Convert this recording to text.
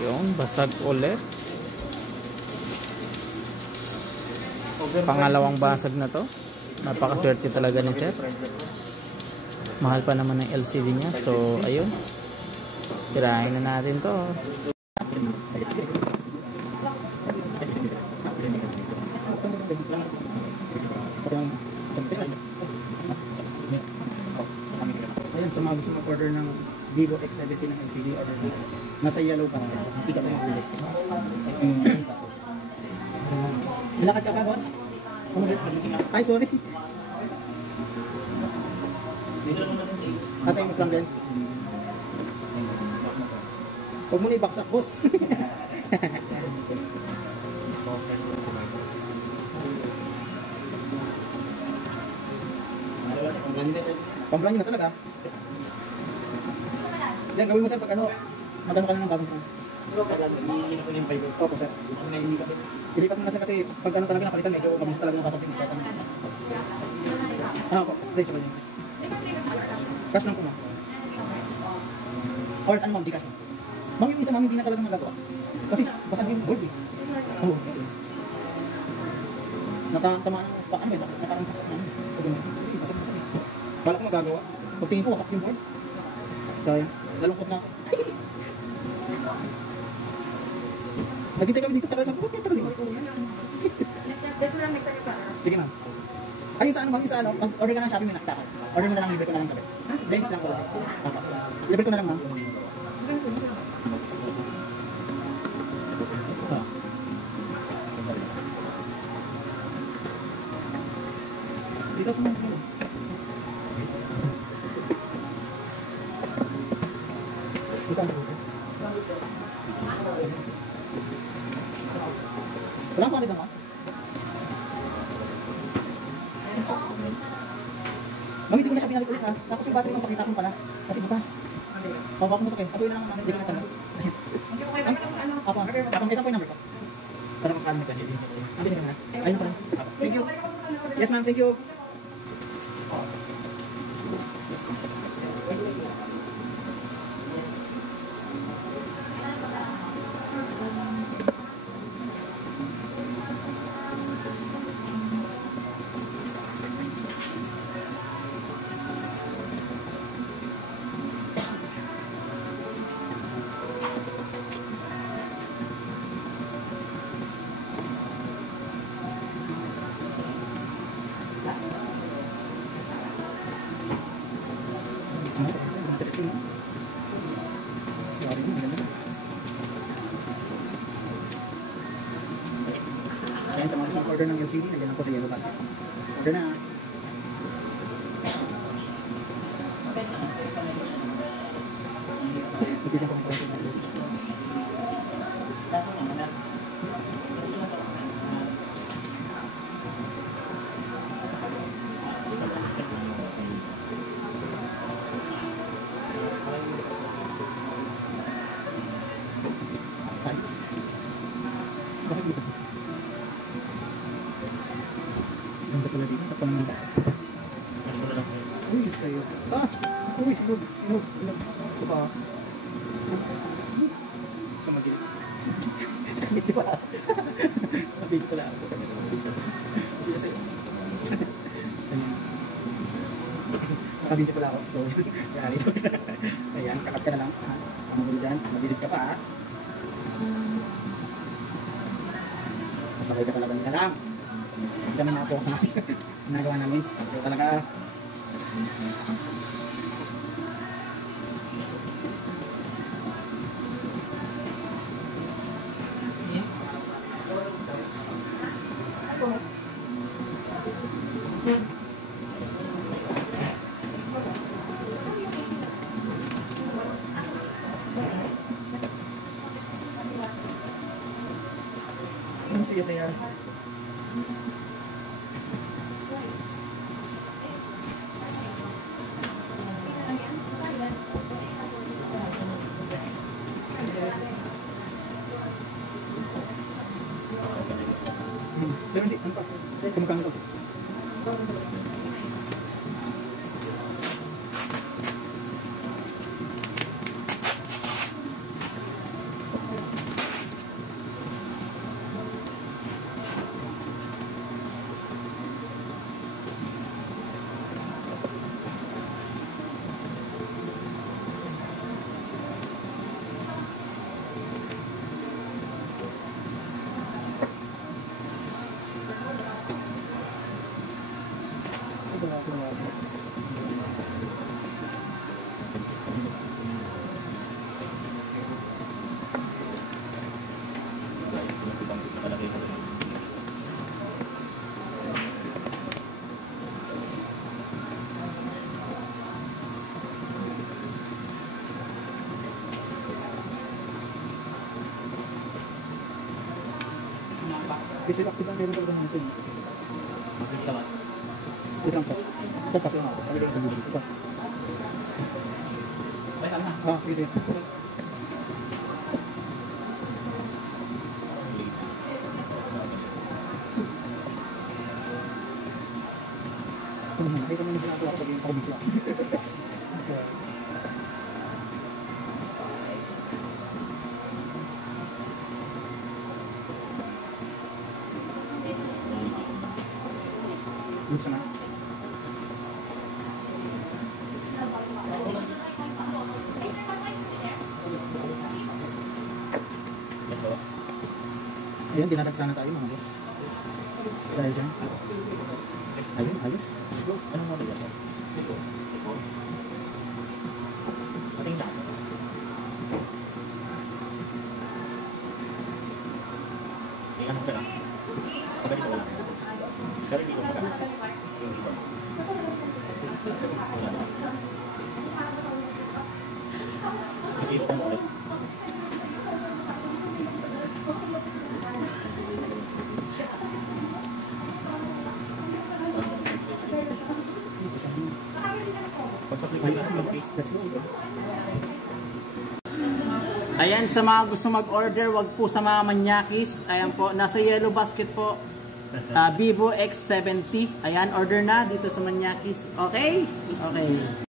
Yun, basag ulit. Pangalawang basag na to. Napakaswerte talaga ni sir. Mahal pa naman ng LCD niya. So, ayun. Tirahin na natin to. Ayun, sa mga gusto mag-order ng Vivo X70 ng LCD, order na. Nasa yellow pa sila. Hindi ka pa mag-ulit. Nilakad ka pa, boss? Ay, sorry. Nasa imus lang din. Huwag mo na ibaksak, boss. Pambrand na talaga. Yan, gawin mo sir pag ano, magano ka na ng bagong phone. Opo sir. Ilipat mo na sir kasi pag ano talaga napalitan, medyo mabilis talaga ng kasapin. Opo, ready siya ba yun? Cash lang po ma'am. Or ano ma'am, Gcash ma'am. Ma'am yung isa ma'am, hindi na talaga magagawa. Kasi basag yung board eh. Oo, kasi. Natamaan ng pa, ano ba, naparang saksak na. Sige, basag. Bala ko magagawa. Pagtingin ko, wasak yung board. Sayang. Nalungkot na ako. Nagintay kami dito, tagal sa board. Tagal dito. Sige ma'am. Ay, yung sa ano ma'am, yung sa ano. Order ka ng Shopee, may nakita. Order mo na lang, libre ko na lang gabi. Thanks lang ko. Libre ko na lang ma'am. Dito sa mga. Wala pa rin naman. Mami, hindi ko na siya binalik ulit ha. Tapos yung battery mo pakita ko pala. Kasi bukas. Pabak mo ito kayo. Atuloy na lang naman. Hindi ko na tanong. Apa? Ito po yung number ko. Para mas kalamit kasi. Sabi nyo na. Ayun pa lang. Thank you. Yes ma'am, thank you. Ayan, sa mga gusto order ng LCD, nagyan lang po sa yellow basket. Order na. Hindi na po ang order na. Ang pala dito, tapang nila. Uy, sa'yo. Ah! Uy, inog. Ito pa. Kamagil. Hindi pala. Kamagil pala ako. Kasi sa'yo. Nakabili pala ako. So, kaya ito. Ayan, kakat ka na lang. Kamagil dyan. Mabilid ka pa. Masakay ka talaga nila lang. Kami na po sa ginagawa namin. So talaga sige sige. Pero hindi, ano pa? Kumukang ito. Kasi active na meron talaga nito. Ito lang po. Ito kasi ako. Pagkita sa Google. Ito. Sige. Ay, kami na ginagawa sa game. Ako bisla. Gusto na. Ayun, dinadag sana tayo mga boss. Dahil dyan. Ayun, ayos. Anong model yan? Ating na. Anong ka na? Pagkali ko lang. Pero hindi ko magana. Yung iba. Nakita ko mo ulit. Ayan, sa mga gusto mag-order, wag po sa mga manyakis. Ayan po, nasa yellow basket po. Vivo X70. Ayan, order na dito sa manyakis. Okay? Okay.